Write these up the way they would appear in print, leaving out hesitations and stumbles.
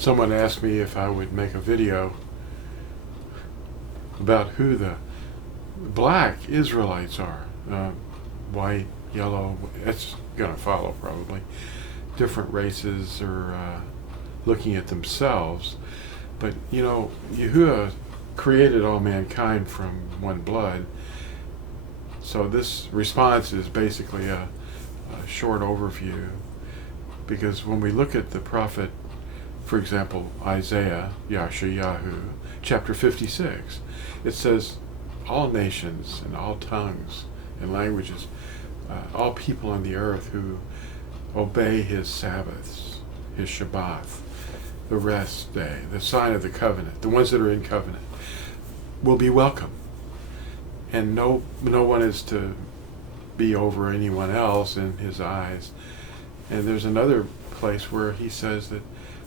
Someone asked me if I would make a video about who the black Israelites are. White, yellow, it's going to follow probably. Different races are looking at themselves. But, you know, Yahuwah created all mankind from one blood. So this response is basically a short overview. Because when we look at the prophet, for example, Isaiah, Yashayahu, chapter 56, it says, all nations and all tongues and languages, all people on the earth who obey his Sabbaths, his Shabbat, the rest day, the sign of the covenant, the ones that are in covenant, will be welcome. And no one is to be over anyone else in his eyes. And there's another place where he says that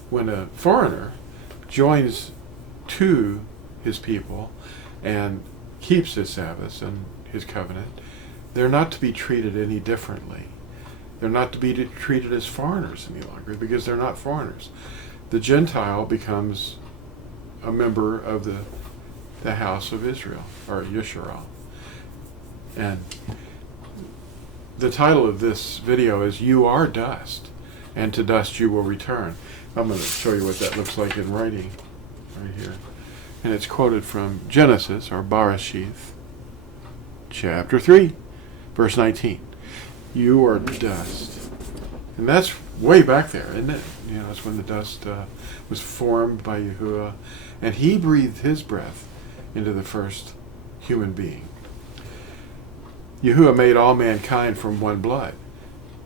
when a foreigner joins to his people and keeps his Sabbaths and his covenant, they're not to be treated any differently. They're not to be treated as foreigners any longer, because they're not foreigners. The Gentile becomes a member of the house of Israel, or Yisrael. And the title of this video is "You Are Dust, and to dust you will return." I'm going to show you what that looks like in writing right here. And it's quoted from Genesis, or Bereshith, chapter 3, verse 19. You are dust. And that's way back there, isn't it? You know, it's when the dust was formed by Yahuwah, and he breathed his breath into the first human being. Yahuwah made all mankind from one blood.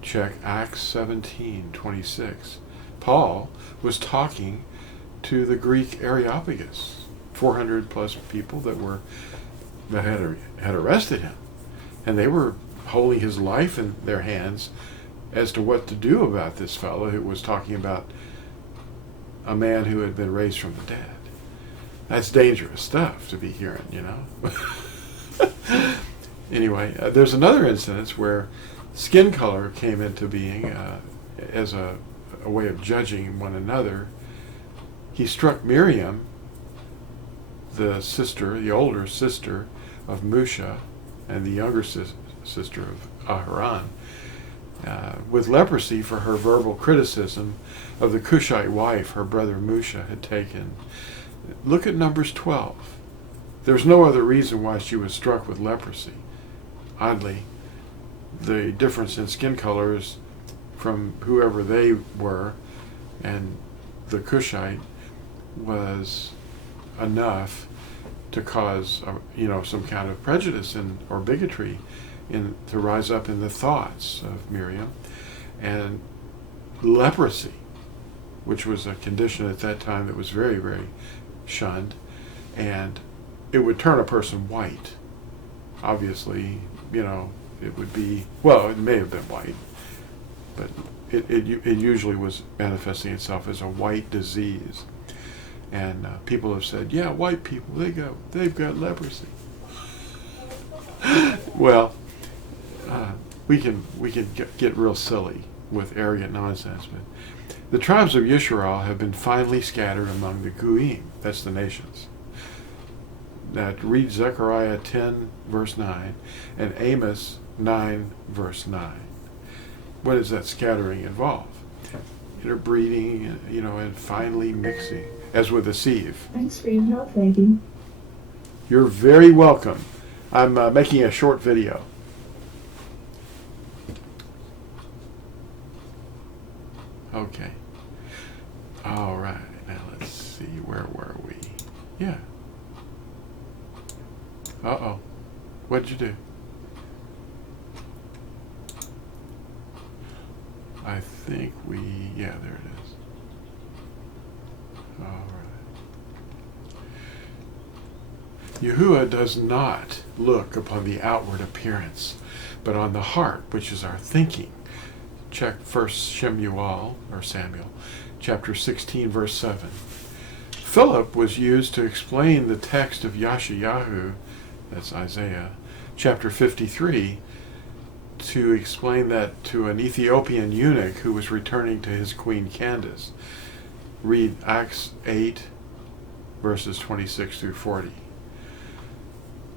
Check Acts 17:26. Paul was talking to the Greek Areopagus, 400 plus people that had arrested him, and they were holding his life in their hands as to what to do about this fellow who was talking about a man who had been raised from the dead. That's dangerous stuff to be hearing, you know. Anyway, there's another instance where skin color came into being as a way of judging one another. He struck Miriam, the older sister of Musha, and the younger sister of Aharon, with leprosy for her verbal criticism of the Cushite wife her brother Musha had taken. Look at Numbers 12. There's no other reason why she was struck with leprosy. Oddly, the difference in skin colors from whoever they were and the Cushite was enough to cause some kind of prejudice or bigotry to rise up in the thoughts of Miriam. And leprosy, which was a condition at that time that was very, very shunned, and it would turn a person white. Obviously, it would be, well, it may have been white, but it usually was manifesting itself as a white disease. And people have said, yeah, white people, they've got leprosy. Well, we can get real silly with arrogant nonsense, but the tribes of Yisrael have been finally scattered among the Goyim, that's the nations. That read Zechariah 10 verse 9 and Amos 9 verse 9. What does that scattering involve? Interbreeding, and finally mixing, as with a sieve. Thanks for your help, baby. You're very welcome. I'm making a short video. Okay. All right. Now let's see. Where were we? Yeah. Uh-oh. What'd you do? I think yeah, there it is. All right. Yahuwah does not look upon the outward appearance, but on the heart, which is our thinking. Check 1 Samuel, chapter 16, verse 7. Philip was used to explain the text of Yashayahu, that's Isaiah, chapter 53, to explain that to an Ethiopian eunuch who was returning to his queen Candace. read Acts 8, verses 26 through 40.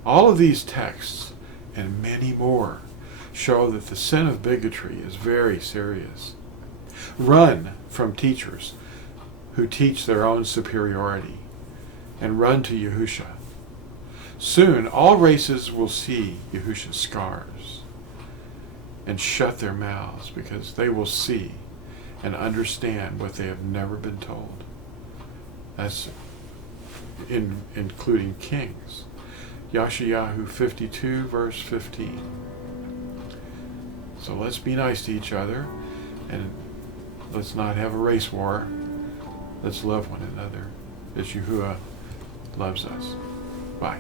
All of these texts, and many more, show that the sin of bigotry is very serious. Run from teachers who teach their own superiority, and run to Yahusha. Soon all races will see Yahusha's scars and shut their mouths, because they will see and understand what they have never been told. That's including kings. Yeshayahu 52, verse 15. So let's be nice to each other, and let's not have a race war. Let's love one another as Yahuwah loves us. Bye.